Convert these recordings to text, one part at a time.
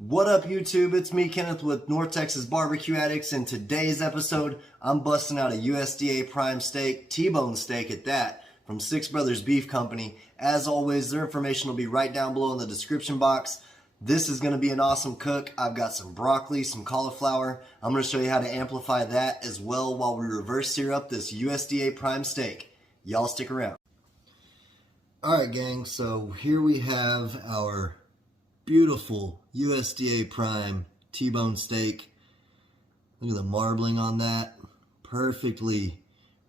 What up, YouTube? It's me, Kenneth, with North Texas Barbecue Addicts. In today's episode, I'm busting out a USDA prime steak, T-bone steak at that, from Six Brothers Beef Company. As always, their information will be right down below in the description box. This is going to be an awesome cook. I've got some broccoli, some cauliflower. I'm going to show you how to amplify that as well while we reverse sear up this USDA prime steak. Y'all stick around. Alright, gang, so here we have our beautiful USDA prime T-bone steak. Look at the marbling on that. Perfectly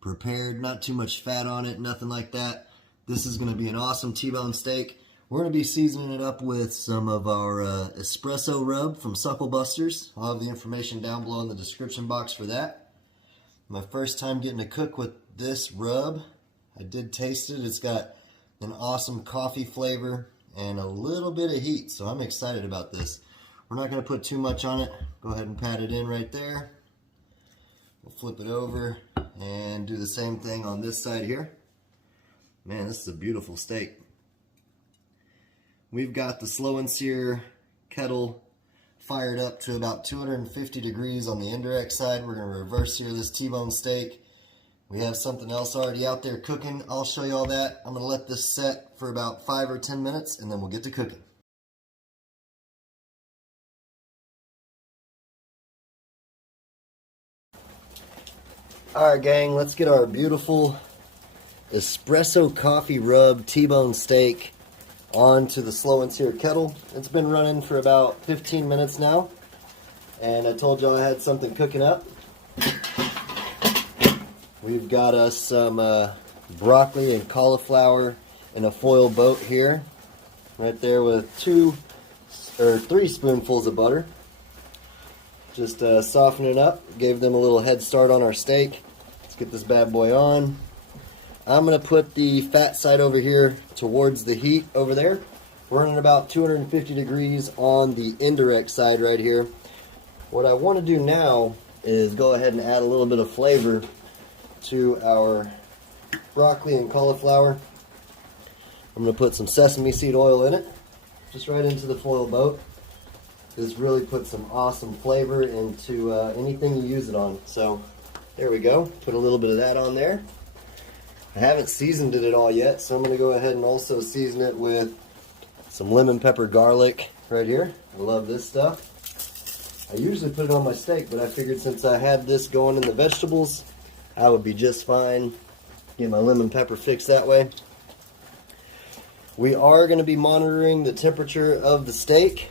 prepared. Not too much fat on it, nothing like that. This is going to be an awesome T-bone steak. We're going to be seasoning it up with some of our espresso rub from Suckle Busters. I'll have the information down below in the description box for that. My first time getting to cook with this rub. I did taste it. It's got an awesome coffee flavor and a little bit of heat, so I'm excited about this. We're not going to put too much on it. Go ahead and pat it in right there. We'll flip it over and do the same thing on this side here. Man, this is a beautiful steak. We've got the slow and sear kettle fired up to about 250 degrees on the indirect side. We're going to reverse sear this T-bone steak. We have something else already out there cooking. I'll show you all that. I'm going to let this set for about 5 or 10 minutes and then we'll get to cooking. Alright, gang, let's get our beautiful espresso coffee rub T-bone steak onto the slow and sear kettle. It's been running for about 15 minutes now, and I told y'all I had something cooking up. We've got us some broccoli and cauliflower in a foil boat here, right there with 3 spoonfuls of butter. Just softening up, gave them a little head start on our steak. Let's get this bad boy on. I'm going to put the fat side over here towards the heat over there. We're running about 250 degrees on the indirect side right here. What I want to do now is go ahead and add a little bit of flavor to our broccoli and cauliflower. I'm going to put some sesame seed oil in it, just right into the foil boat. This really puts some awesome flavor into anything you use it on. So there we go. Put a little bit of that on there. I haven't seasoned it at all yet, so I'm going to go ahead and also season it with some lemon pepper garlic right here. I love this stuff. I usually put it on my steak, but I figured since I had this going in the vegetables, I would be just fine. Get my lemon pepper fixed that way. We are going to be monitoring the temperature of the steak.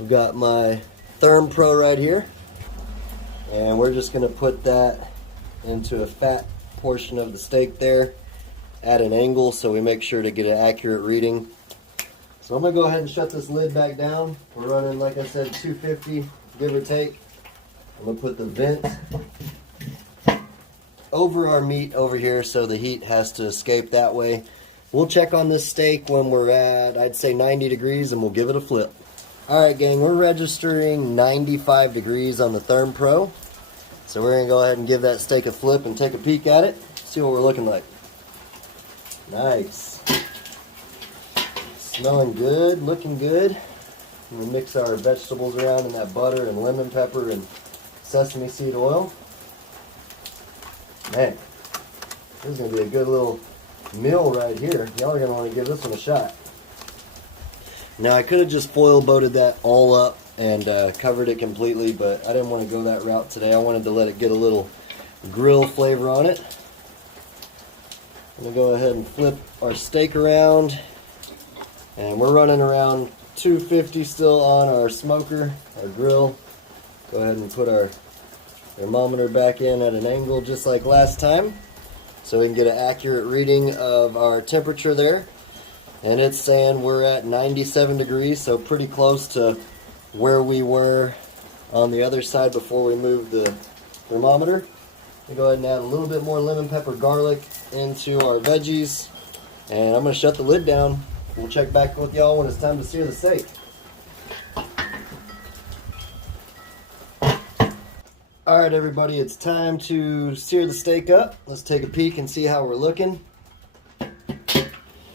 I've got my Therm Pro right here, and we're just going to put that into a fat portion of the steak there at an angle so we make sure to get an accurate reading. So I'm going to go ahead and shut this lid back down. We're running, like I said, 250, give or take. I'm going to put the vent over our meat over here so the heat has to escape that way. We'll check on this steak when we're at, I'd say, 90 degrees, and we'll give it a flip. Alright, gang, we're registering 95 degrees on the Therm Pro. So we're going to go ahead and give that steak a flip and take a peek at it. See what we're looking like. Nice. Smelling good, looking good. We'll mix our vegetables around in that butter and lemon pepper and sesame seed oil. Man, this is going to be a good little meal right here. Y'all are going to want to give this one a shot. Now, I could have just foil boated that all up and covered it completely, but I didn't want to go that route today. I wanted to let it get a little grill flavor on it. I'm going to go ahead and flip our steak around, and we're running around 250 still on our smoker, our grill. Go ahead and put our thermometer back in at an angle just like last time so we can get an accurate reading of our temperature there. And it's saying we're at 97 degrees, so pretty close to where we were on the other side before we moved the thermometer. We'll go ahead and add a little bit more lemon pepper garlic into our veggies, and I'm going to shut the lid down. We'll check back with y'all when it's time to sear the steak. Alright, everybody, it's time to sear the steak up. Let's take a peek and see how we're looking.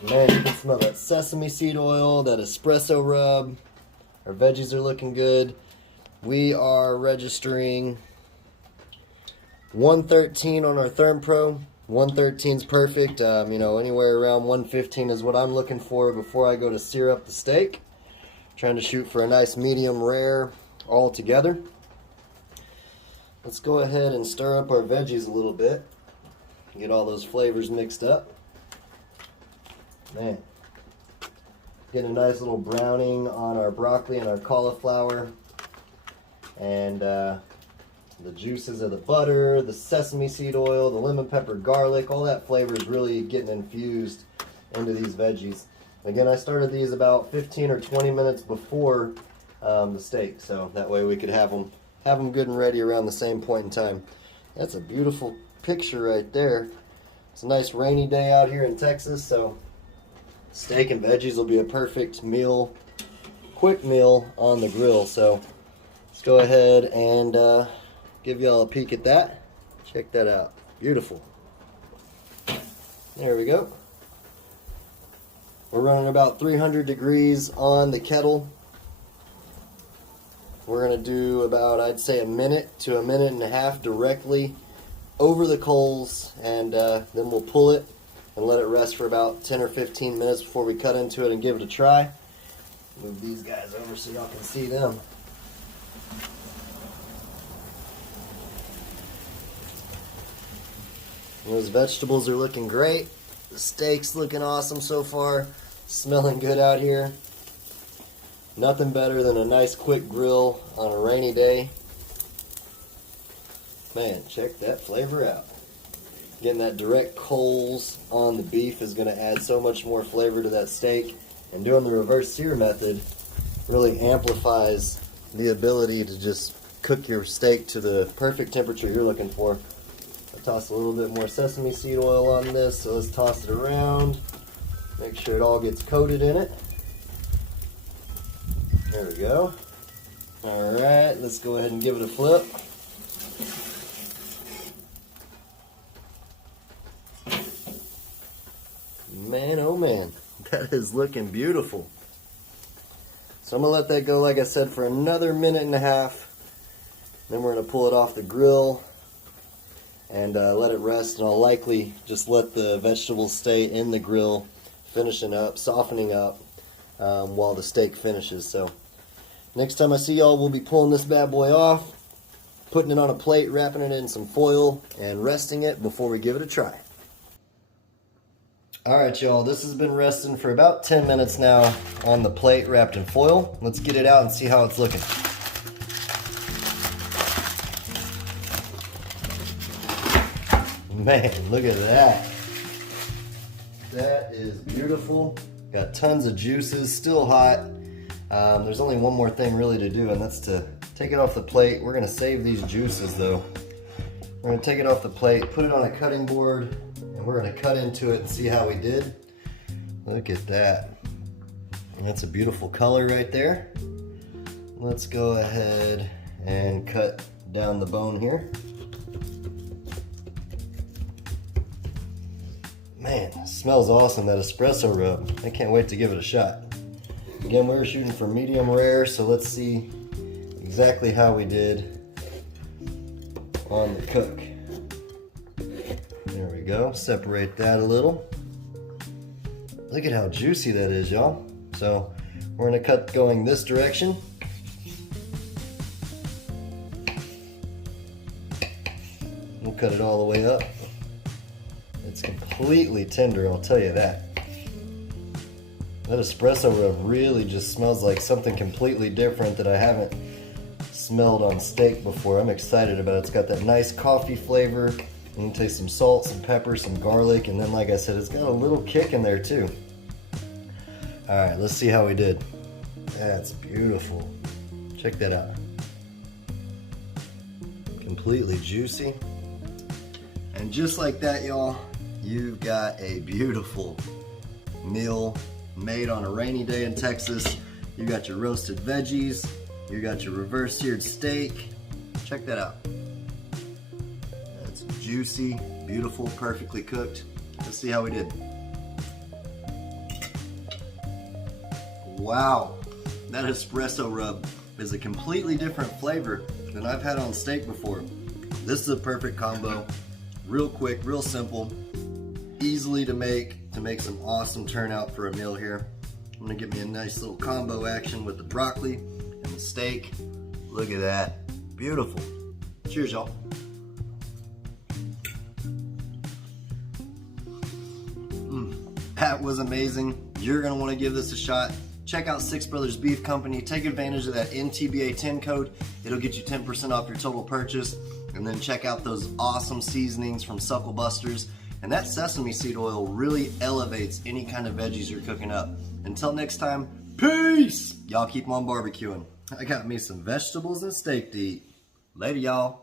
Man, you can smell that sesame seed oil, that espresso rub. Our veggies are looking good. We are registering 113 on our Therm Pro. 113 is perfect. You know, anywhere around 115 is what I'm looking for before I go to sear up the steak. Trying to shoot for a nice medium rare all together. Let's go ahead and stir up our veggies a little bit. Get all those flavors mixed up. Man, getting a nice little browning on our broccoli and our cauliflower. And the juices of the butter, the sesame seed oil, the lemon pepper garlic, all that flavor is really getting infused into these veggies. Again, I started these about 15 or 20 minutes before the steak, so that way we could have them good and ready around the same point in time. That's a beautiful picture right there. It's a nice rainy day out here in Texas, so steak and veggies will be a perfect meal, quick meal on the grill. So let's go ahead and give y'all a peek at that. Check that out. Beautiful. There we go. We're running about 300 degrees on the kettle. We're going to do about, I'd say, a minute to a minute and a half directly over the coals, and then we'll pull it and let it rest for about 10 or 15 minutes before we cut into it and give it a try. Move these guys over so y'all can see them. Those vegetables are looking great. The steak's looking awesome so far. Smelling good out here. Nothing better than a nice quick grill on a rainy day. Man, check that flavor out. Getting that direct coals on the beef is going to add so much more flavor to that steak. And doing the reverse sear method really amplifies the ability to just cook your steak to the perfect temperature you're looking for. I'll toss a little bit more sesame seed oil on this, so let's toss it around. Make sure it all gets coated in it. There we go. Alright, let's go ahead and give it a flip. Man, oh man, that is looking beautiful. So I'm going to let that go, like I said, for another minute and a half. Then we're going to pull it off the grill and let it rest. And I'll likely just let the vegetables stay in the grill, finishing up, softening up while the steak finishes. So next time I see y'all, we'll be pulling this bad boy off, putting it on a plate, wrapping it in some foil, and resting it before we give it a try. Alright y'all, this has been resting for about 10 minutes now on the plate wrapped in foil. Let's get it out and see how it's looking. Man, look at that. That is beautiful. Got tons of juices, still hot. There's only one more thing really to do, and that's to take it off the plate. We're going to save these juices though. We're going to take it off the plate, put it on a cutting board, and we're going to cut into it and see how we did. Look at that. And that's a beautiful color right there. Let's go ahead and cut down the bone here. Man, it smells awesome, that espresso rub. I can't wait to give it a shot. Again, we were shooting for medium rare, so let's see exactly how we did on the cook. There we go, separate that a little. Look at how juicy that is, y'all. So we're gonna cut going this direction. We'll cut it all the way up. It's completely tender, I'll tell you that. That espresso rub really just smells like something completely different that I haven't smelled on steak before. I'm excited about it. It's got that nice coffee flavor. You can taste some salt, some pepper, some garlic, and then like I said, it's got a little kick in there too. Alright, let's see how we did. That's beautiful. Check that out. Completely juicy. And just like that, y'all, you've got a beautiful meal made on a rainy day in Texas. You got your roasted veggies, you got your reverse seared steak. Check that out. That's juicy, beautiful, perfectly cooked. Let's see how we did. Wow, that espresso rub is a completely different flavor than I've had on steak before. This is a perfect combo. Real quick, real simple, easily to make some awesome turnout for a meal here. I'm gonna get me a nice little combo action with the broccoli and the steak. Look at that, beautiful. Cheers, y'all. That was amazing. You're gonna wanna give this a shot. Check out Six Brothers Beef Company. Take advantage of that NTBA 10 code. It'll get you 10% off your total purchase. And then check out those awesome seasonings from Suckle Busters. And that sesame seed oil really elevates any kind of veggies you're cooking up. Until next time, peace! Y'all keep on barbecuing. I got me some vegetables and steak to eat. Later, y'all.